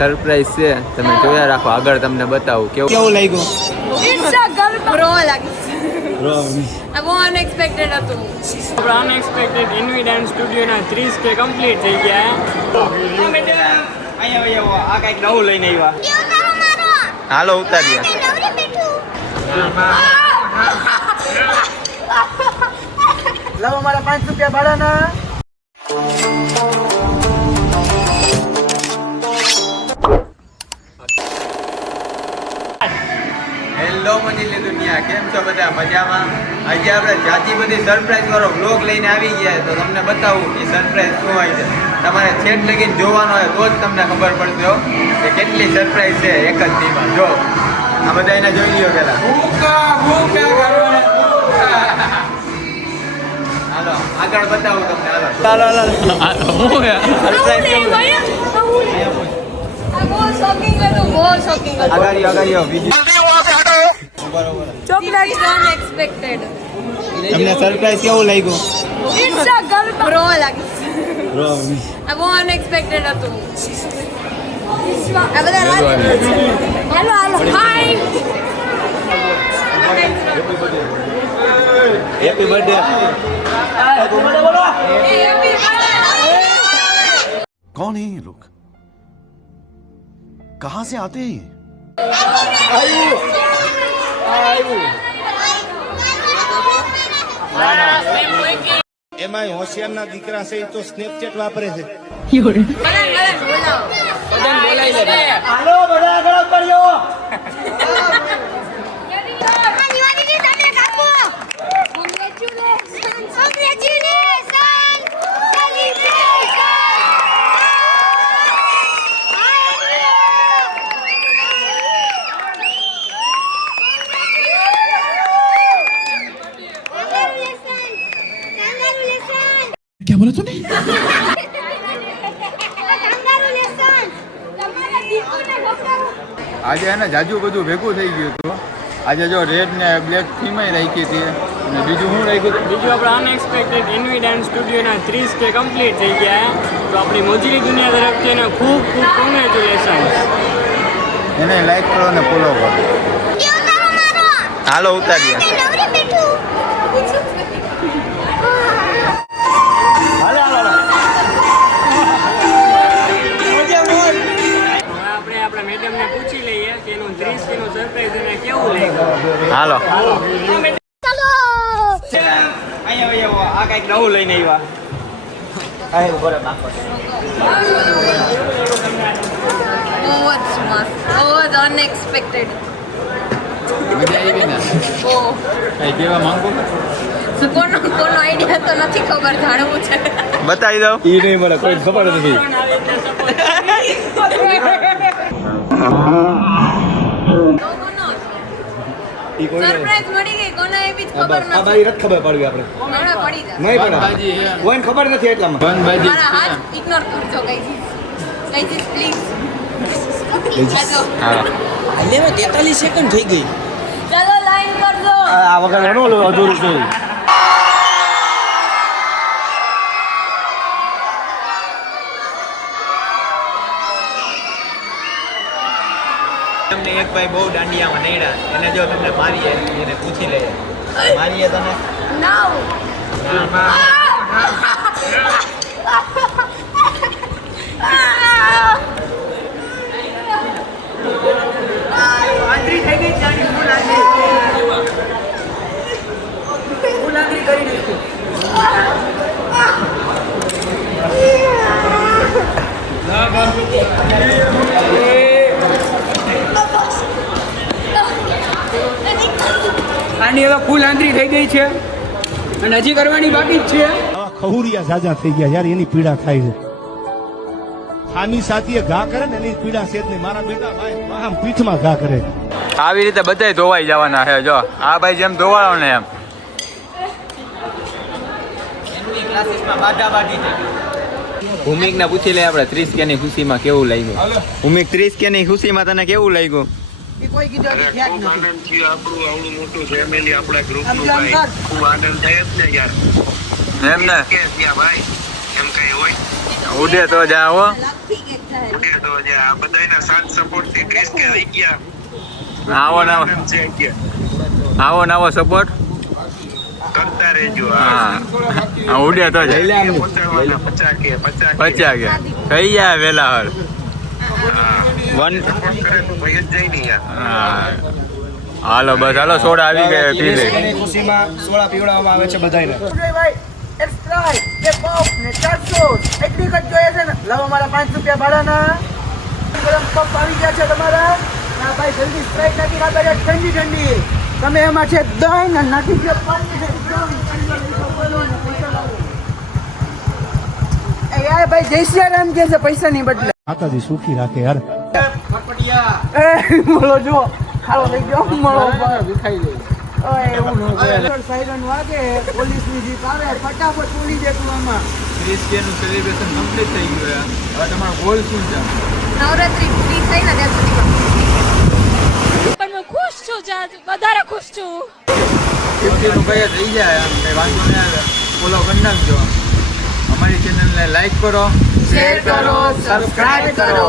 Surprise છે, તમે જોયા રાખો, આગળ તમને બતાવું કેવું લાગ્યું. It's a girl bro લાગી બ્રો આ બહુ અનએક્સપેક્ટેડ હતું. અનએક્સપેક્ટેડ ઇન્વી ડાન્સ સ્ટુડિયોના 30K કમ્પ્લીટ થઈ ગયા. અહીંયા આ કંઈક નવું લઈને આવ્યા. હાલો ઉતારીએ. લાવો મારા 5 રૂપિયા ભાડાના. હેલો મજીલી દુનિયા, કેમ છો બધા? મજામાં? આજે આપણે જાજી બધી સરપ્રાઈઝ વાળો વ્લોગ લઈને આવી ગયા, તો તમને બતાવું કે સરપ્રાઈઝ શું હોય છે. તમારે છેટ લગીને જોવાનો હોય તો જ તમને ખબર પડશે હો કે કેટલી સરપ્રાઈઝ છે એક જ દીમાં. જો આ બધા એને જોઈ લ્યો પેલા. હાલો આગળ બતાવું તમને. હાલો બહુ શોકિંગ હતું, બહુ શોકિંગ હતું. આગળ બીજું ચોકલેટ અનએક્સપેક્ટેડ. તમને સરપ્રાઈઝ કેવું લાગ્યું? It's a girl bro લાગી આ બહુ અનએક્સપેક્ટેડ હતું. આ બધા રાજી છે. Hello hello hi. Happy birthday. कौन है ये लोग? कहां से आते हैं? એમાં હોશિયારના દીકરા છે તો સ્નેપચેટ વાપરે છે. હાલો બધા આગળ પડ્યો. क्या बोला तूने? આજે એને જાજુ બધું ભેગું થઈ ગયું હતું. આજે જો રેડ ને બ્લેક થીમ રાખી હતી, અને બીજું શું રાખ્યું હતું? બીજું આપણે અનએક્સપેક્ટેડ ઇન્વી ડાન્સ સ્ટુડિયોના 30K કમ્પ્લીટ થઈ ગયા. તો આપણી મોજરી દુનિયા તરફથી એને ખૂબ ખૂબ કોંગ્રેચ્યુલેશન્સ. એને લાઈક કરો ને ફોલો કરો. હાલો ઉતારીએ. આપણા મેડમને પૂછી લઈએ કે એનું 30K નું સરપ્રાઈઝ એને કેવું લાગ્યું. હાલો અહીંયા આ કંઈક નવું લઈને આવ્યા. બહુ જ મસ્ત, બહુ જ અનએક્સપેક્ટેડ. મજા આવી ને? બહુ કઈ કેવા માંગો? કોનો આઈડિયા તો નથી ખબર, જાણવું છે. બતાવી દઉં. ઈ નહીં મને કોઈ ખબર નથી. સરપ્રાઈઝ મળી ગઈ, કોને એવી જ ખબર આ નથી. બાઈ રત ખબર પડવી આપણે. હમણાં પડી જાય. નહીં પણ કોઈને ખબર નથી એટલામાં. મારા હાથ ઇગ્નોર કરજો કઈ ચીજ પ્લીઝ. હાલો હાલે 43 સેકન્ડ થઈ ગઈ. ચાલો લાઈન કરજો. આ વગર એનું અધૂરું છે. તમને એક ભાઈ બહુ દાંડિયામાં નડ્યા, એને જો તમને મારીએ એને પૂછી લઈએ. મારીએ તને? નાવ આંતરી થઈ ગઈ ત્યાંની ફૂલ આંતરી. ફૂલ આંતરી કરી દીધું. આની હવે ફૂલ આંતરી થઈ ગઈ છે અને હજી કરવાની બાકી જ છે. ખહુરિયા જાજા થઈ ગયા યાર, એની પીડા થાય છે. ખામી સાથીએ ઘા કરે ને એની પીડા સેજ નહીં. મારા બેટા ભાઈ આમ પીઠમાં ઘા કરે. આવી રીતે બધાય ધોવાઈ જવાના છે. જો આ ભાઈ જેમ ધોવાળો ને એમ. ભૂમિક ને પૂછી લઈએ આપણે 30K ની ખુશીમાં કેવું લાગ્યું. ભૂમિક 30K ની ખુશીમાં તને કેવું લાગ્યું? કોઈ કીધું કે ખ્યાલ નથી. આપણું આવડું મોટું ફેમિલી આપણા ગ્રુપનું ભાઈ ખૂબ આનંદ થાય જ ને યાર. એમ ને કે ત્યાં ભાઈ એમ કઈ હોય ઉડે તો જાઓ. લાગતી કે થાય. ઓકે તો જે આ બધાના સાથ સપોર્ટ થી 30K આવી ગયા. આવો નવો આનંદ છે કે આવો નવો સપોર્ટ. કરતા રહેજો. હા ઉડ્યા તો જ પહોંચાડવાના 50K 50 ગયા થઈ ગયા વેલા હર વન. સપોર્ટ કરે તો ભાઈ જ જાય ને યાર. હા હાલો બસ હાલો સોડા આવી ગયા પી લે. ખુશીમાં સોડા પીવડાવવામાં આવે છે બધાને. ભાઈ એક સ્પ્રાઇટ એક પફ ને 400 એટલી જ જોઈએ છે ને. લાવો મારા 5 રૂપિયા ભાડાના. ગરમ પફ આવી ગયા છે તમારા. ના ભાઈ જલ્દી સ્પ્રાઇટ નાખી આપે છે ઠંડી ઠંડી. તમે એમાં છે દહીં ને નાખી દો પાણી. એ યાર ભાઈ જય શ્રી રામ કે છે પૈસા નહીં બદલે. માતાજી સુખી રાખે યાર. એ બોલો જો ખાલો લઈ ગયો મળો દેખાઈ ગઈ. ઓય એવું ન કરે. સાયરન વાગે પોલીસની જીપ આવે ફટાફટ બોલી દે તું આમાં. 30K નું સેલિબ્રેશન કમ્પ્લીટ થઈ ગયું. હવે તમારો ગોલ શું છે? નવરાત્રી પૂરી થઈ ને ત્યાં સુધીમાં પણ હું ખુશ છું વધારે ખુશ છું. 50 નું કઈ થઈ જાય કઈ વાંધો નહીં આવે. ફોલો કરી નાખજો. અમારી ચેનલને લાઈક કરો, શેર કરો, સબસ્ક્રાઇબ કરો.